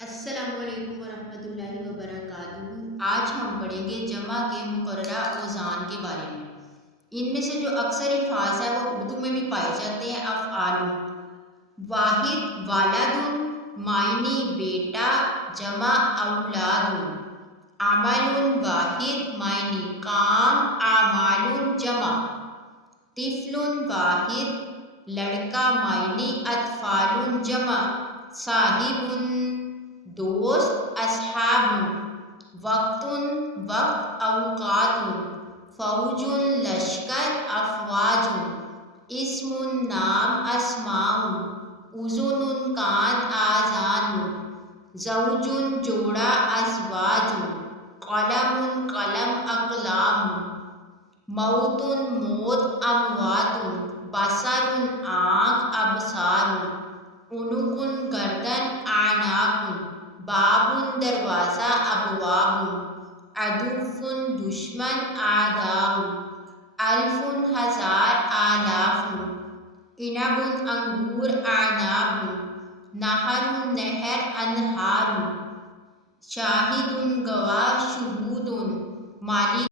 السلام علیکم ورحمۃ اللہ وبرکاتہ۔ آج ہم پڑھیں گے جمع کے مقررہ اوزان کے بارے میں۔ ان میں سے جو اکثر الفاظ ہیں وہ اردو میں بھی پائے جاتے ہیں۔ افعال: واحد والد، معنی بیٹا، جمع اولاد۔ عمل واحد، معنی کام، اعمال جمع۔ طفل واحد، لڑکا، معنی اطفال جمع۔ صاحب دوست، اصحاب۔ وقت وقت، اوقات۔ فوج لشکر، افواج۔ اسم نام، اسماء۔ اذن کان، آذان۔ زوج جوڑا، ازواج۔ قلم قلم، اقلام۔ موت موت، اموات۔ بصر آنکھ، ابصار۔ عنق گردن، اعناق۔ باب دروازہ، ابواب۔ عدو دشمن، اعداء۔ الف ہزار، آلاف۔ عنب انگور، اعناب۔ نہر نہر، انہار۔ شاہد گواہ، شہود۔ مالک